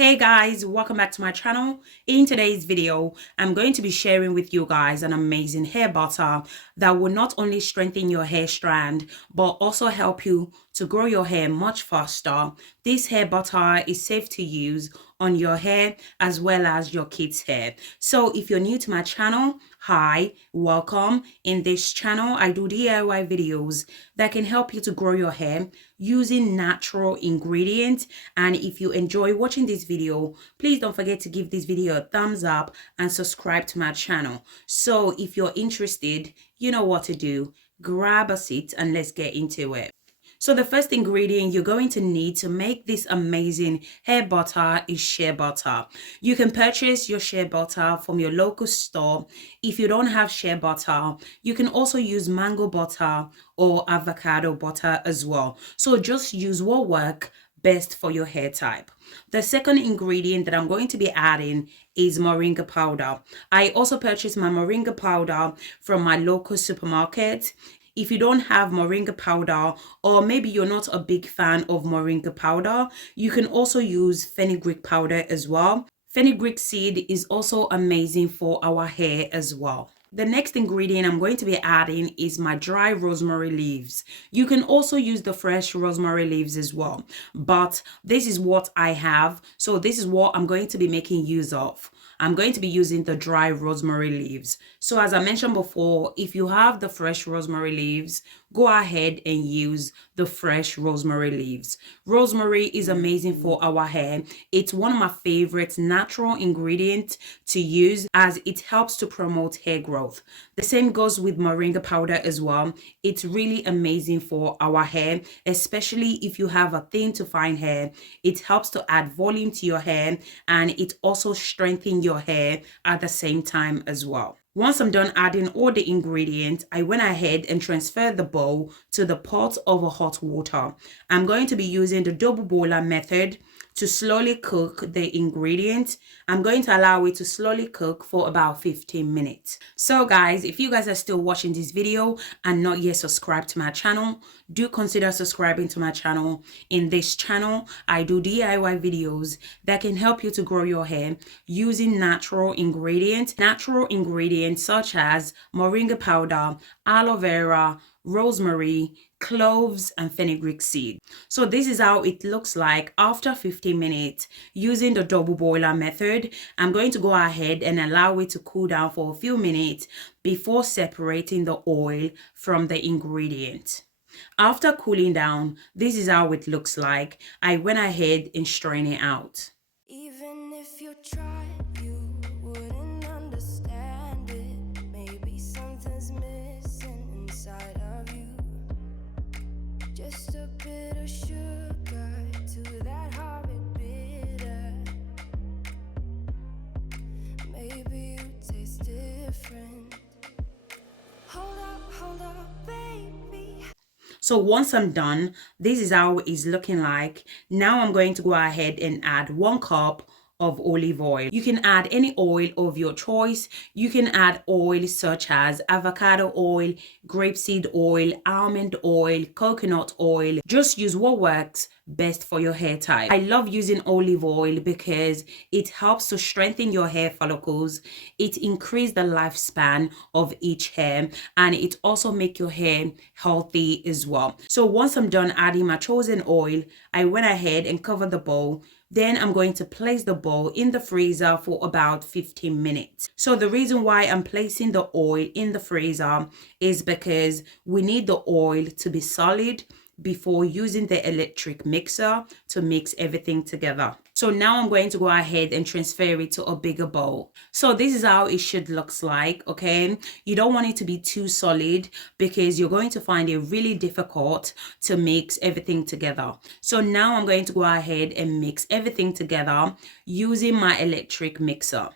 Hey guys, welcome back to my channel. In today's video, I'm going to be sharing with you guys an amazing hair butter that will not only strengthen your hair strand, but also help you to grow your hair much faster. This hair butter is safe to use on your hair as well as your kids' hair. So if you're new to my channel, hi, welcome. In this channel, I do DIY videos that can help you to grow your hair using natural ingredients. And if you enjoy watching this video, please don't forget to give this video a thumbs up and subscribe to my channel. So if you're interested, you know what to do. Grab a seat and let's get into it. So the first ingredient you're going to need to make this amazing hair butter is shea butter. You can purchase your shea butter from your local store. If you don't have shea butter, you can also use mango butter or avocado butter as well. So just use what works best for your hair type. The second ingredient that I'm going to be adding is moringa powder. I also purchased my moringa powder from my local supermarket. If you don't have moringa powder, or maybe you're not a big fan of moringa powder, you can also use fenugreek powder as well. Fenugreek seed is also amazing for our hair as well. The next ingredient I'm going to be adding is my dry rosemary leaves. You can also use the fresh rosemary leaves as well, but this is what I have. So this is what I'm going to be making use of. I'm going to be using the dry rosemary leaves. So as I mentioned before, if you have the fresh rosemary leaves, go ahead and use the fresh rosemary leaves. Rosemary is amazing for our hair. It's one of my favorite natural ingredients to use as it helps to promote hair growth. The same goes with moringa powder as well. It's really amazing for our hair, especially if you have a thin to fine hair. It helps to add volume to your hair, and it also strengthens your hair at the same time as well. Once I'm done adding all the ingredients, I went ahead and transferred the bowl to the pot over hot water. I'm going to be using the double boiler method to slowly cook the ingredients. I'm going to allow it to slowly cook for about 15 minutes. So guys, if you guys are still watching this video and not yet subscribed to my channel, do consider subscribing to my channel. In this channel, I do DIY videos that can help you to grow your hair using natural ingredients such as moringa powder, aloe vera, rosemary, cloves, and fenugreek seed. So this is how it looks like after 15 minutes using the double boiler method. I'm going to go ahead and allow it to cool down for a few minutes before separating the oil from the ingredient. After cooling down, this is how it looks like. I went ahead and strained it out. Even if you tried, you wouldn't understand it. Maybe something's missing inside of you. Just a bit of sugar to that horrid bitter. Maybe you taste different. Hold up, baby. So once I'm done, this is how it's looking like. Now I'm going to go ahead and add 1 cup of olive oil. You can add any oil of your choice. You can add oil such as avocado oil, grapeseed oil, almond oil, coconut oil. Just use what works best for your hair type. I love using olive oil because it helps to strengthen your hair follicles. It increases the lifespan of each hair, and it also makes your hair healthy as well. So once I'm done adding my chosen oil, I went ahead and covered the bowl. Then I'm going to place the bowl in the freezer for about 15 minutes. So the reason why I'm placing the oil in the freezer is because we need the oil to be solid before using the electric mixer to mix everything together. So now I'm going to go ahead and transfer it to a bigger bowl. So this is how it should look like, okay? You don't want it to be too solid because you're going to find it really difficult to mix everything together. So now I'm going to go ahead and mix everything together using my electric mixer.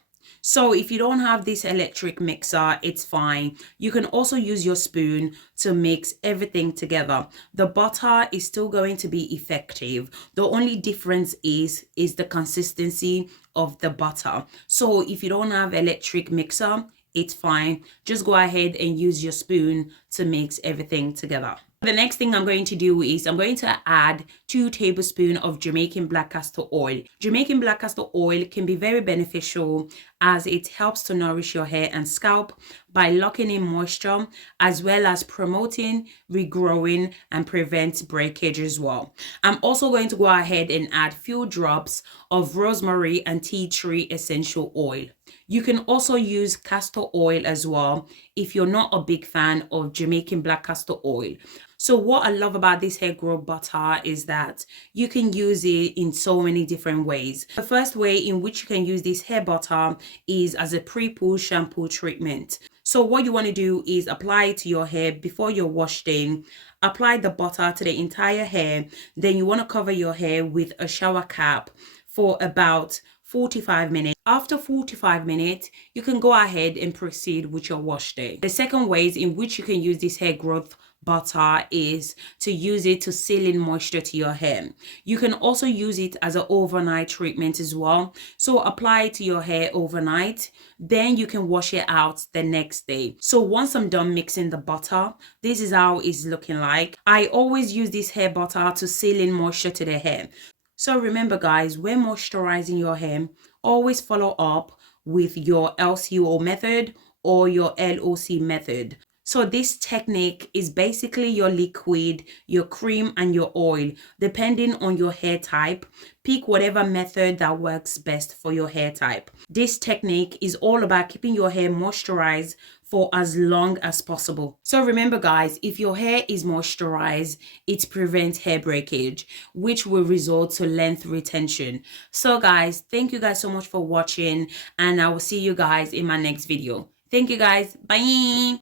So if you don't have this electric mixer, it's fine. You can also use your spoon to mix everything together. The butter is still going to be effective. The only difference is the consistency of the butter. So if you don't have electric mixer, it's fine. Just go ahead and use your spoon to mix everything together. The next thing I'm going to do is I'm going to add 2 tablespoons of Jamaican black castor oil. Jamaican black castor oil can be very beneficial as it helps to nourish your hair and scalp by locking in moisture, as well as promoting regrowing and prevent breakage as well. I'm also going to go ahead and add few drops of rosemary and tea tree essential oil. You can also use castor oil as well if you're not a big fan of Jamaican black castor oil. So what I love about this hair growth butter is that you can use it in so many different ways. The first way in which you can use this hair butter is as a pre-poo shampoo treatment. So what you want to do is apply it to your hair before you're washed in. Apply the butter to the entire hair. Then you want to cover your hair with a shower cap for about 45 minutes. After 45 minutes, you can go ahead and proceed with your wash day. The second ways in which you can use this hair growth butter is to use it to seal in moisture to your hair. You can also use it as an overnight treatment as well. So apply it to your hair overnight, then you can wash it out the next day. So once I'm done mixing the butter, this is how it's looking like. I always use this hair butter to seal in moisture to the hair. So remember guys, when moisturizing your hair, always follow up with your LCO method or your LOC method. So this technique is basically your liquid, your cream, and your oil. Depending on your hair type, pick whatever method that works best for your hair type. This technique is all about keeping your hair moisturized for as long as possible. So remember guys, if your hair is moisturized, it prevents hair breakage, which will result to length retention. So guys, thank you guys so much for watching, and I will see you guys in my next video. Thank you guys. Bye.